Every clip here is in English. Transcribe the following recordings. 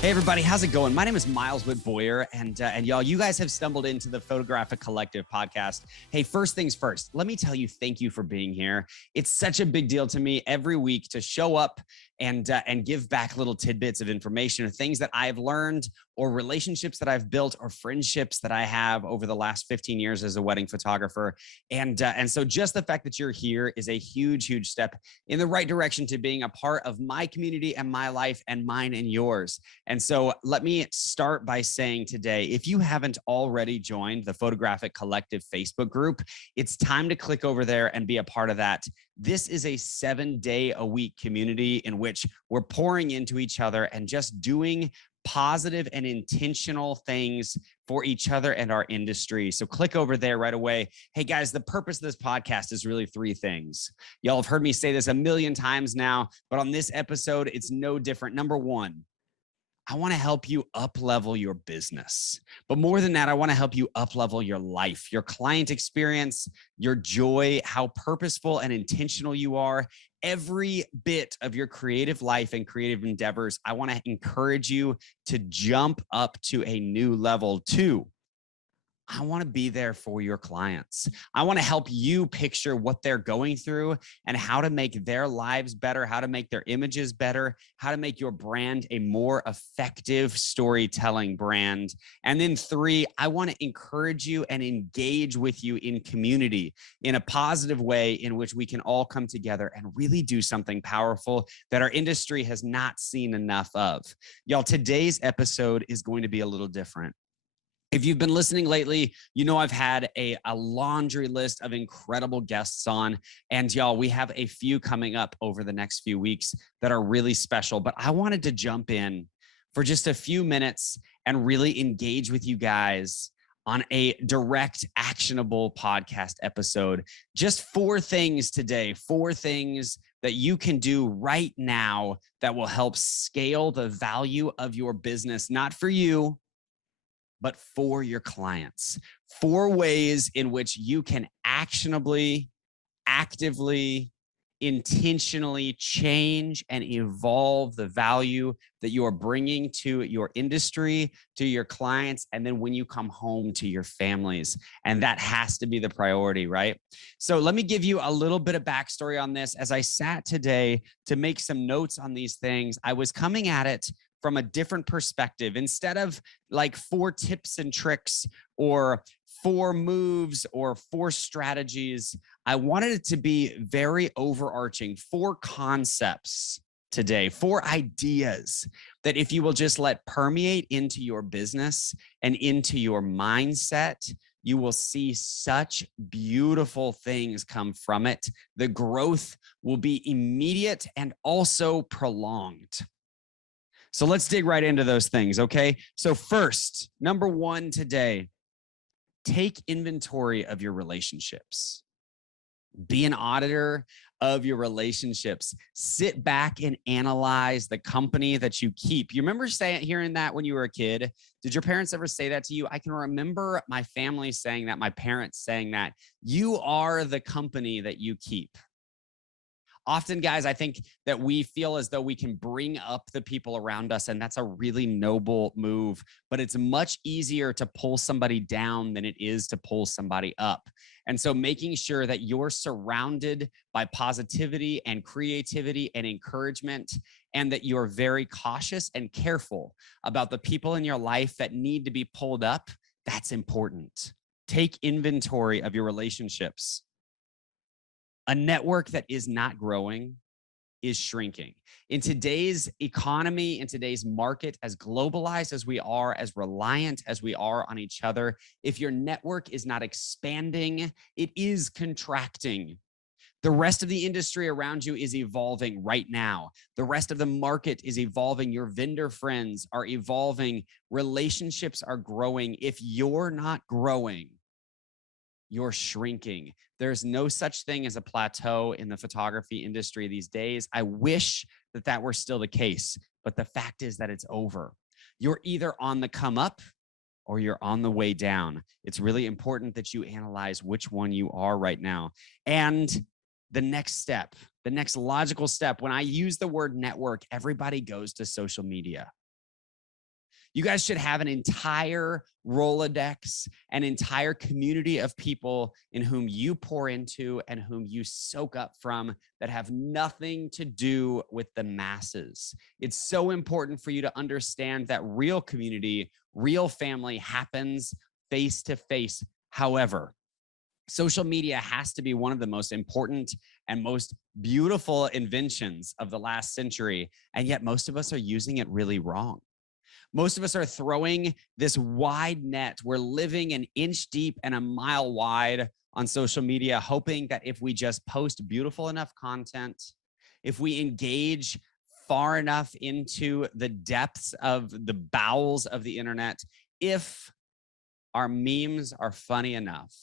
Hey everybody, how's it going? My name is Miles Whitboyer, and y'all, you guys have stumbled into the Photographic Collective podcast. Hey, first things first, let me tell you, thank you for being here. It's such a big deal to me every week to show up and give back little tidbits of information or things that I've learned or relationships that I've built or friendships that I have over the last 15 years as a wedding photographer. And so just the fact that you're here is a huge, huge step in the right direction to being a part of my community and my life and mine and yours. And so let me start by saying today, if you haven't already joined the Photographic Collective Facebook group, it's time to click over there and be a part of that. This is a 7-day-a-week community in which we're pouring into each other and just doing positive and intentional things for each other and our industry. So click over there right away. Hey guys, the purpose of this podcast is really 3 things. Y'all have heard me say this a million times now, but on this episode, it's no different. Number 1, I want to help you up-level your business. But more than that, I want to help you up-level your life, your client experience, your joy, how purposeful and intentional you are. Every bit of your creative life and creative endeavors, I want to encourage you to jump up to a new level. 2, I want to be there for your clients. I want to help you picture what they're going through and how to make their lives better, how to make their images better, how to make your brand a more effective storytelling brand. And then 3, I want to encourage you and engage with you in community in a positive way in which we can all come together and really do something powerful that our industry has not seen enough of. Y'all, today's episode is going to be a little different. If you've been listening lately, you know I've had a laundry list of incredible guests on. And y'all, we have a few coming up over the next few weeks that are really special. But I wanted to jump in for just a few minutes and really engage with you guys on a direct, actionable podcast episode. Just 4 things today, 4 things that you can do right now that will help scale the value of your business, not for you, but for your clients. 4 ways in which you can actionably, actively, intentionally change and evolve the value that you are bringing to your industry, to your clients, and then when you come home to your families. And that has to be the priority, right? So let me give you a little bit of backstory on this. As I sat today to make some notes on these things, I was coming at it from a different perspective. Instead of like 4 tips and tricks or 4 moves or 4 strategies, I wanted it to be very overarching, 4 concepts today, 4 ideas that if you will just let permeate into your business and into your mindset, you will see such beautiful things come from it. The growth will be immediate and also prolonged. So let's dig right into those things, okay? So first, number 1 today, take inventory of your relationships. Be an auditor of your relationships. Sit back and analyze the company that you keep. You remember hearing that when you were a kid? Did your parents ever say that to you? I can remember my family saying that, my parents saying that. You are the company that you keep. Often, guys, I think that we feel as though we can bring up the people around us, and that's a really noble move, but it's much easier to pull somebody down than it is to pull somebody up. And so making sure that you're surrounded by positivity and creativity and encouragement, and that you're very cautious and careful about the people in your life that need to be pulled up, that's important. Take inventory of your relationships. A network that is not growing is shrinking. In today's economy, in today's market, as globalized as we are, as reliant as we are on each other, if your network is not expanding, it is contracting. The rest of the industry around you is evolving right now. The rest of the market is evolving. Your vendor friends are evolving. Relationships are growing. If you're not growing, you're shrinking. There's no such thing as a plateau in the photography industry these days. I wish that that were still the case, but the fact is that it's over. You're either on the come up or you're on the way down. It's really important that you analyze which one you are right now. And the next step, the next logical step, when I use the word network, everybody goes to social media. You guys should have an entire Rolodex, an entire community of people in whom you pour into and whom you soak up from that have nothing to do with the masses. It's so important for you to understand that real community, real family happens face to face. However, social media has to be one of the most important and most beautiful inventions of the last century. And yet most of us are using it really wrong. Most of us are throwing this wide net. We're living an inch deep and a mile wide on social media, hoping that if we just post beautiful enough content, if we engage far enough into the depths of the bowels of the internet, if our memes are funny enough,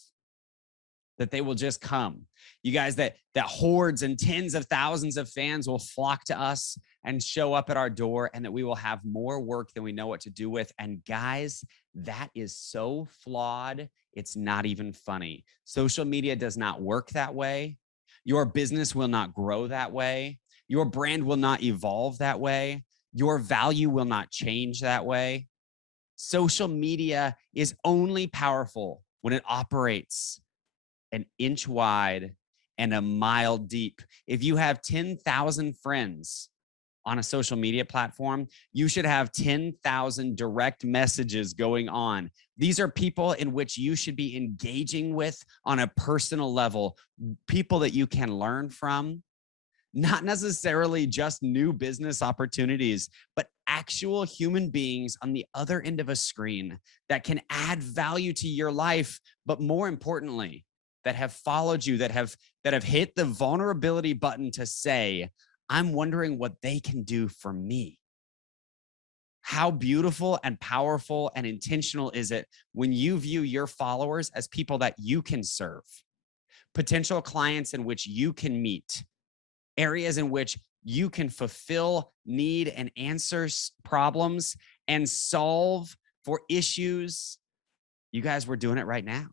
that they will just come. You guys, that hordes and tens of thousands of fans will flock to us and show up at our door, and that we will have more work than we know what to do with. And guys, that is so flawed. It's not even funny. Social media does not work that way. Your business will not grow that way. Your brand will not evolve that way. Your value will not change that way. Social media is only powerful when it operates an inch wide and a mile deep. If you have 10,000 friends on a social media platform, you should have 10,000 direct messages going on. These are people in which you should be engaging with on a personal level, people that you can learn from, not necessarily just new business opportunities, but actual human beings on the other end of a screen that can add value to your life, but more importantly, that have followed you, that have hit the vulnerability button to say, I'm wondering what they can do for me. How beautiful and powerful and intentional is it when you view your followers as people that you can serve, potential clients in which you can meet, areas in which you can fulfill need and answer problems and solve for issues. You guys, we're doing it right now.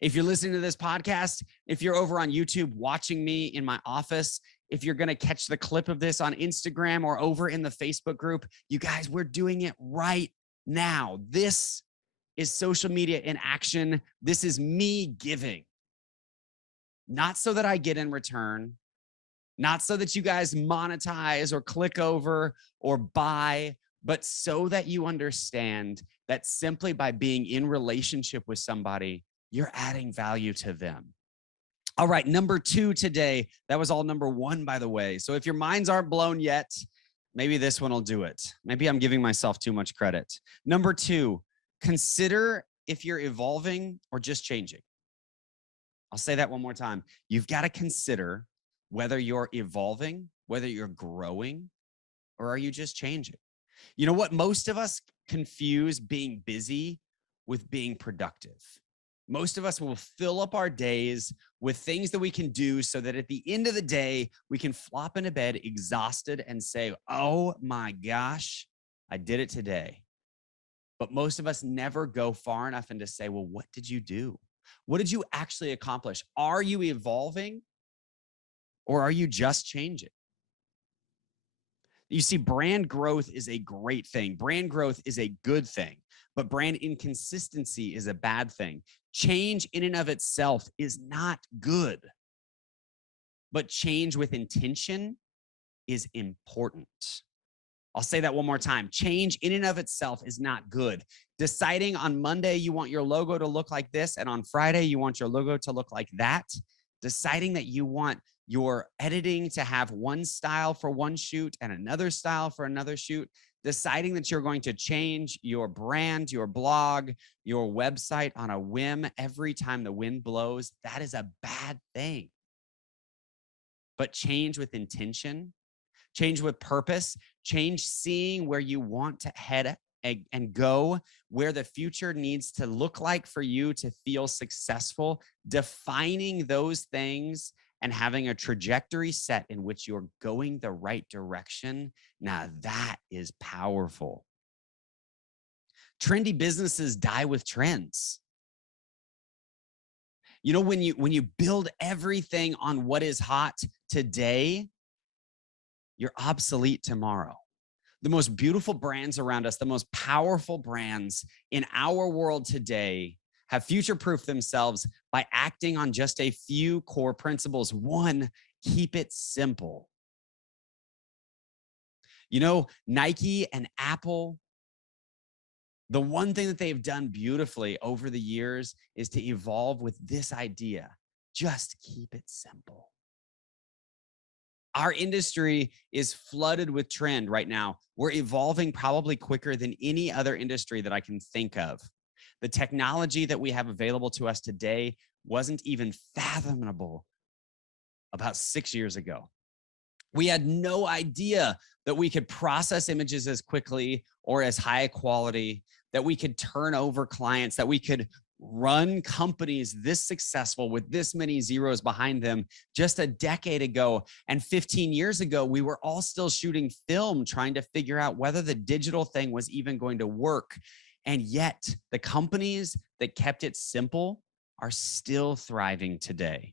If you're listening to this podcast, if you're over on YouTube watching me in my office, if you're going to catch the clip of this on Instagram or over in the Facebook group, you guys, we're doing it right now. This is social media in action. This is me giving, not so that I get in return, not so that you guys monetize or click over or buy, but so that you understand that simply by being in relationship with somebody, you're adding value to them. All right, number 2 today. That was all number 1, by the way. So if your minds aren't blown yet, maybe this one will do it. Maybe I'm giving myself too much credit. Number 2, consider if you're evolving or just changing. I'll say that one more time. You've got to consider whether you're evolving, whether you're growing, or are you just changing? You know what? Most of us confuse being busy with being productive. Most of us will fill up our days with things that we can do so that at the end of the day, we can flop into bed exhausted and say, oh my gosh, I did it today. But most of us never go far enough into say, well, what did you do? What did you actually accomplish? Are you evolving or are you just changing? You see, brand growth is a great thing. Brand growth is a good thing, but brand inconsistency is a bad thing. Change in and of itself is not good, but change with intention is important. I'll say that one more time. Change in and of itself is not good. Deciding on Monday you want your logo to look like this, and on Friday you want your logo to look like that. Deciding that you want your editing to have one style for one shoot and another style for another shoot. Deciding that you're going to change your brand, your blog, your website on a whim every time the wind blows, that is a bad thing. But change with intention, change with purpose, change seeing where you want to head and go, where the future needs to look like for you to feel successful, defining those things and having a trajectory set in which you're going the right direction. Now that is powerful. Trendy businesses die with trends. You know, when you build everything on what is hot today, you're obsolete tomorrow. The most beautiful brands around us, the most powerful brands in our world today have future-proofed themselves by acting on just a few core principles. One, keep it simple. You know, Nike and Apple, the one thing that they've done beautifully over the years is to evolve with this idea: just keep it simple. Our industry is flooded with trend right now. We're evolving probably quicker than any other industry that I can think of. The technology that we have available to us today wasn't even fathomable about 6 years ago. We had no idea that we could process images as quickly or as high quality, that we could turn over clients, that we could run companies this successful with this many zeros behind them just a decade ago. And 15 years ago, we were all still shooting film, trying to figure out whether the digital thing was even going to work. And yet, the companies that kept it simple are still thriving today.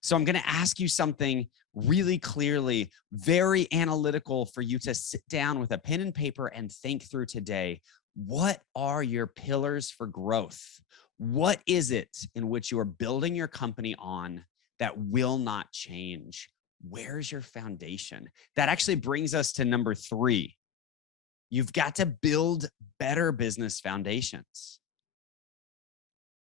So I'm going to ask you something really clearly, very analytical, for you to sit down with a pen and paper and think through today. What are your pillars for growth? What is it in which you are building your company on that will not change? Where's your foundation? That actually brings us to number 3. You've got to build better business foundations.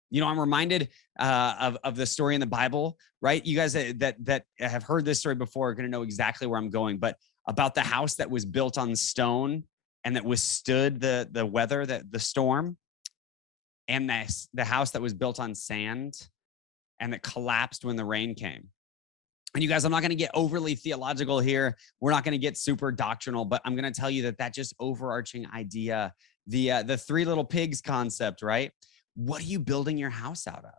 You know, I'm reminded of the story in the Bible, right? You guys that have heard this story before are going to know exactly where I'm going, but about the house that was built on stone and that withstood the weather, the storm, and the house that was built on sand and that collapsed when the rain came. And you guys, I'm not going to get overly theological here. We're not going to get super doctrinal, but I'm going to tell you that just overarching idea, the 3 little pigs concept, right? What are you building your house out of?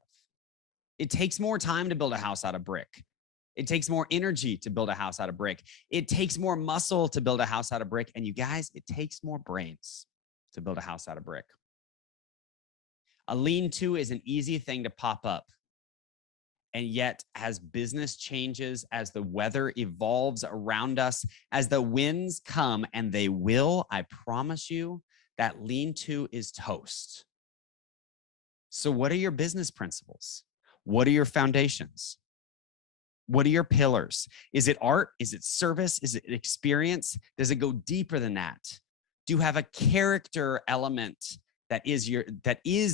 It takes more time to build a house out of brick. It takes more energy to build a house out of brick. It takes more muscle to build a house out of brick. And you guys, it takes more brains to build a house out of brick. A lean-to is an easy thing to pop up. And yet, as business changes, as the weather evolves around us, as the winds come, and they will, I promise you, that lean-to is toast. So what are your business principles? What are your foundations? What are your pillars? Is it art? Is it service? Is it experience? Does it go deeper than that? Do you have a character element that is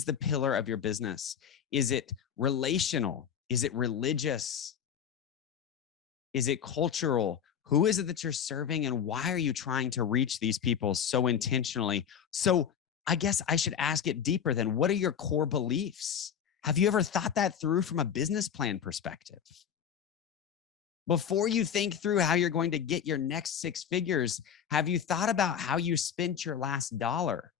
the pillar of your business? Is it relational? Is it religious? Is it cultural? Who is it that you're serving, and why are you trying to reach these people so intentionally? So I guess I should ask it deeper than, what are your core beliefs? Have you ever thought that through from a business plan perspective? Before you think through how you're going to get your next 6 figures, have you thought about how you spent your last dollar?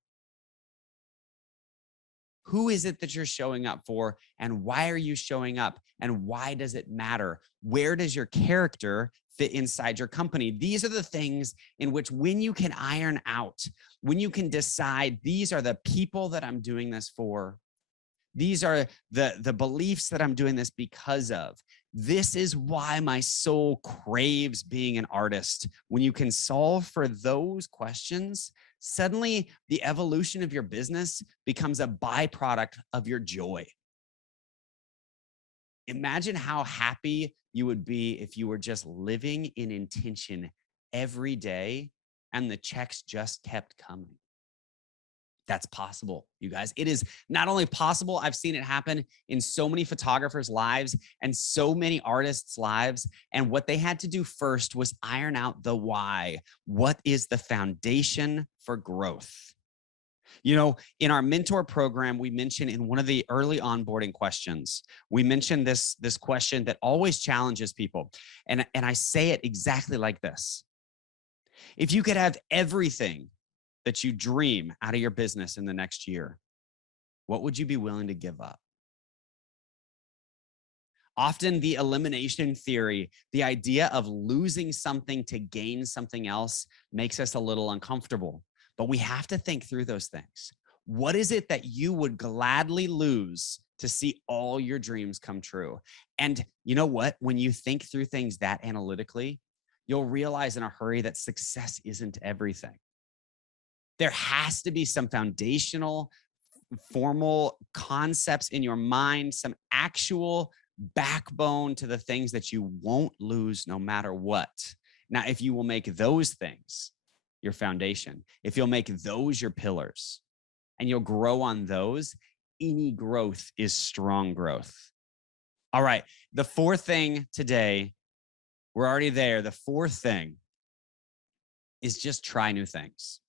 Who is it that you're showing up for, and why are you showing up, and why does it matter? Where does your character fit inside your company? These are the things in which, when you can iron out, when you can decide, these are the people that I'm doing this for, these are the beliefs that I'm doing this because of, this is why my soul craves being an artist. When you can solve for those questions, suddenly the evolution of your business becomes a byproduct of your joy. Imagine how happy you would be if you were just living in intention every day and the checks just kept coming. That's possible, you guys. It is not only possible, I've seen it happen in so many photographers' lives and so many artists' lives. And what they had to do first was iron out the why. What is the foundation for growth? You know, in our mentor program, we mentioned in one of the early onboarding questions, we mentioned this question that always challenges people. And I say it exactly like this. If you could have everything that you dream out of your business in the next year, what would you be willing to give up? Often the elimination theory, the idea of losing something to gain something else, makes us a little uncomfortable. But we have to think through those things. What is it that you would gladly lose to see all your dreams come true? And you know what? When you think through things that analytically, you'll realize in a hurry that success isn't everything. There has to be some foundational, formal concepts in your mind, some actual backbone to the things that you won't lose no matter what. Now, if you will make those things your foundation, if you'll make those your pillars and you'll grow on those, any growth is strong growth. All right. The fourth thing today, we're already there. The fourth thing is just try new things.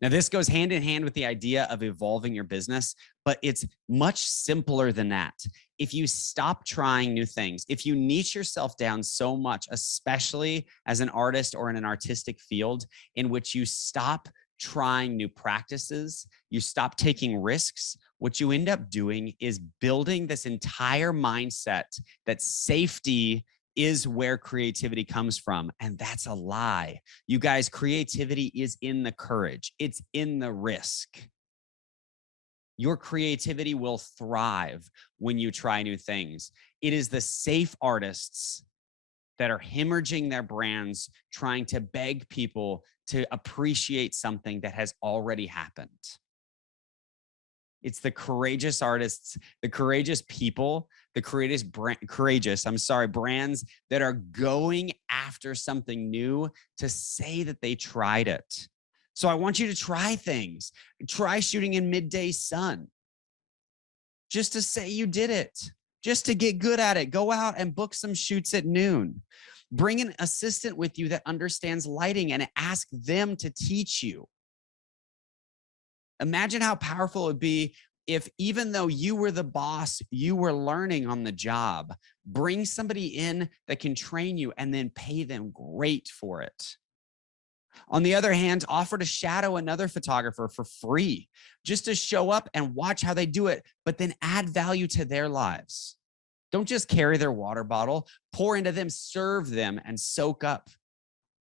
Now, this goes hand in hand with the idea of evolving your business, but it's much simpler than that. If you stop trying new things, if you niche yourself down so much, especially as an artist or in an artistic field in which you stop trying new practices, you stop taking risks, what you end up doing is building this entire mindset that safety is where creativity comes from. And that's a lie. You guys, creativity is in the courage. It's in the risk. Your creativity will thrive when you try new things. It is the safe artists that are hemorrhaging their brands, trying to beg people to appreciate something that has already happened. It's the courageous artists, the courageous people, the courageous brands that are going after something new to say that they tried it. So I want you to try things. Try shooting in midday sun. Just to say you did it, just to get good at it. Go out and book some shoots at noon. Bring an assistant with you that understands lighting and ask them to teach you. Imagine how powerful it would be if, even though you were the boss, you were learning on the job. Bring somebody in that can train you and then pay them great for it. On the other hand, offer to shadow another photographer for free, just to show up and watch how they do it, but then add value to their lives. Don't just carry their water bottle, pour into them, serve them, and soak up.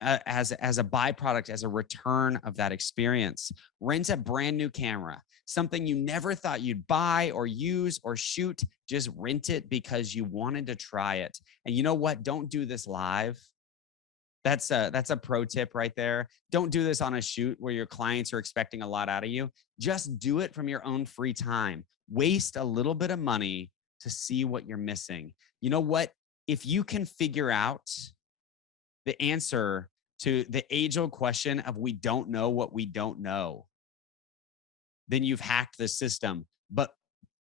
As a byproduct, as a return of that experience. Rent a brand new camera, something you never thought you'd buy or use or shoot. Just rent it because you wanted to try it. And you know what? Don't do this live. That's a pro tip right there. Don't do this on a shoot where your clients are expecting a lot out of you. Just do it from your own free time. Waste a little bit of money to see what you're missing. You know what? If you can figure out the answer to the age-old question of we don't know what we don't know, then you've hacked the system. But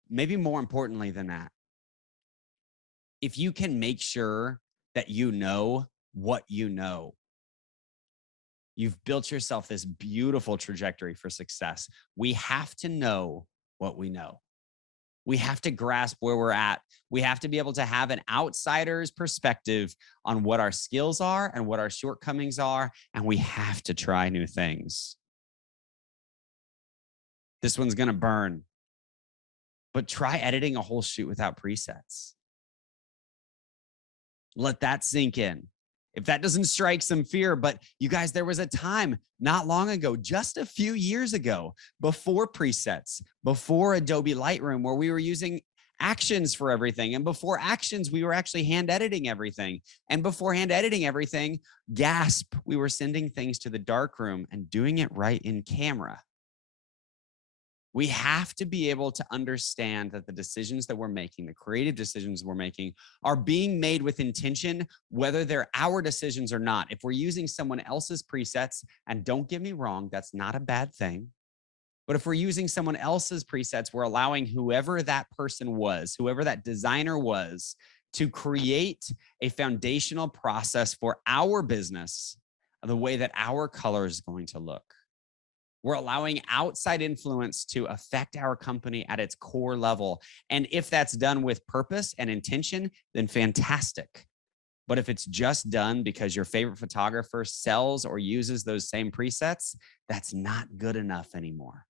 maybe more importantly than that, if you can make sure that you know what you know, you've built yourself this beautiful trajectory for success. We have to know what we know. We have to grasp where we're at. We have to be able to have an outsider's perspective on what our skills are and what our shortcomings are. And we have to try new things. This one's going to burn, but try editing a whole shoot without presets. Let that sink in. If that doesn't strike some fear, but you guys, there was a time not long ago, just a few years ago, before presets, before Adobe Lightroom, where we were using actions for everything. And before actions, we were actually hand editing everything. And before hand editing everything, gasp, we were sending things to the darkroom and doing it right in camera. We have to be able to understand that the decisions that we're making, the creative decisions we're making, are being made with intention, whether they're our decisions or not. If we're using someone else's presets, and don't get me wrong, that's not a bad thing. But if we're using someone else's presets, we're allowing whoever that person was, whoever that designer was, to create a foundational process for our business, the way that our color is going to look. We're allowing outside influence to affect our company at its core level. And if that's done with purpose and intention, then fantastic. But if it's just done because your favorite photographer sells or uses those same presets, that's not good enough anymore.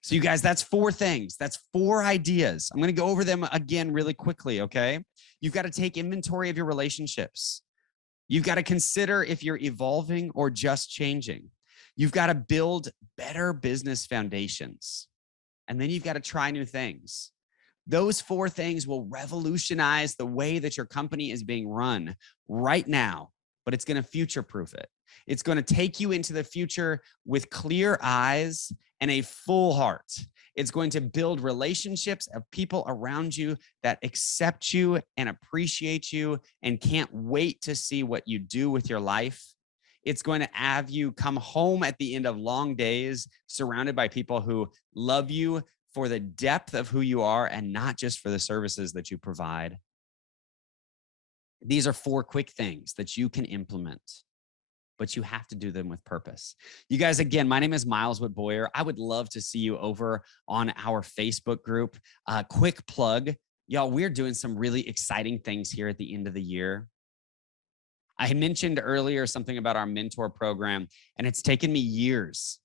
So you guys, that's 4 things. That's 4 ideas. I'm going to go over them again really quickly, okay? You've got to take inventory of your relationships. You've got to consider if you're evolving or just changing. You've got to build better business foundations. And then you've got to try new things. Those 4 things will revolutionize the way that your company is being run right now, but it's going to future-proof it. It's going to take you into the future with clear eyes and a full heart. It's going to build relationships of people around you that accept you and appreciate you and can't wait to see what you do with your life. It's going to have you come home at the end of long days surrounded by people who love you for the depth of who you are and not just for the services that you provide. These are 4 quick things that you can implement, but you have to do them with purpose. You guys, again, my name is Miles Whitt-Boyer. I would love to see you over on our Facebook group. Quick plug, y'all, we're doing some really exciting things here at the end of the year. I mentioned earlier something about our mentor program, and it's taken me years,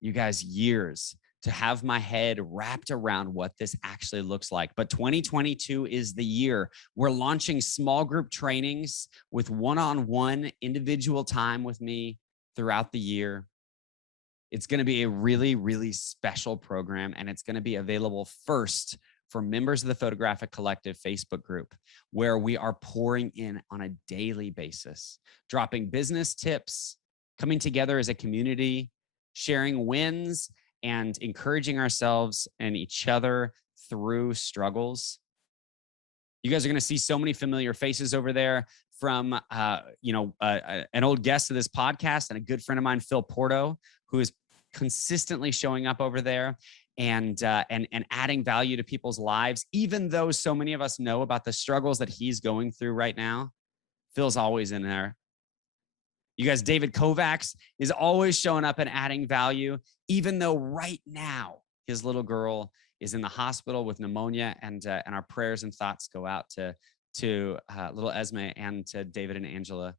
you guys, years to have my head wrapped around what this actually looks like. But 2022 is the year. We're launching small group trainings with one-on-one individual time with me throughout the year. It's going to be a really, really special program, and it's going to be available first for members of the Photographic Collective Facebook group, where we are pouring in on a daily basis, dropping business tips, coming together as a community, sharing wins, and encouraging ourselves and each other through struggles. You guys are going to see so many familiar faces over there from, an old guest of this podcast and a good friend of mine, Phil Porto, who is consistently showing up over there and adding value to people's lives. Even though so many of us know about the struggles that he's going through right now, Phil's always in there. You guys, David Kovacs is always showing up and adding value, even though right now his little girl is in the hospital with pneumonia, and our prayers and thoughts go out to little Esme and to David and Angela.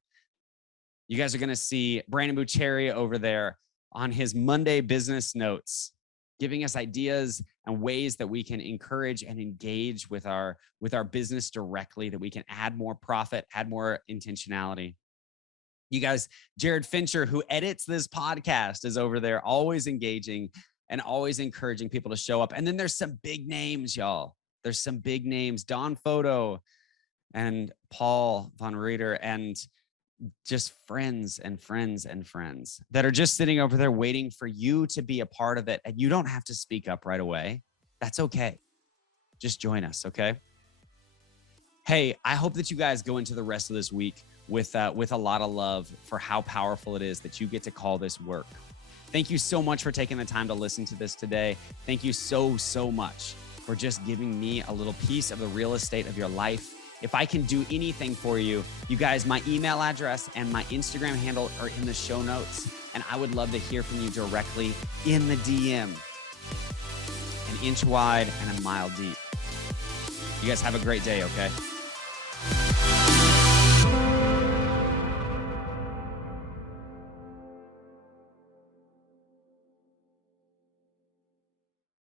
You guys are going to see Brandon Bucheri over there on his Monday business notes, giving us ideas and ways that we can encourage and engage with our business directly, that we can add more profit, add more intentionality. You guys, Jared Fincher, who edits this podcast, is over there always engaging and always encouraging people to show up. And then there's some big names, y'all. There's some big names, Don Photo and Paul Von Reeder, and just friends and friends and friends that are just sitting over there waiting for you to be a part of it. And you don't have to speak up right away. That's okay. Just join us, okay? Hey, I hope that you guys go into the rest of this week with a lot of love for how powerful it is that you get to call this work. Thank you so much for taking the time to listen to this today. Thank you so, so much for just giving me a little piece of the real estate of your life. If I can do anything for you, you guys, my email address and my Instagram handle are in the show notes, and I would love to hear from you directly in the DM. An inch wide and a mile deep. You guys have a great day, okay?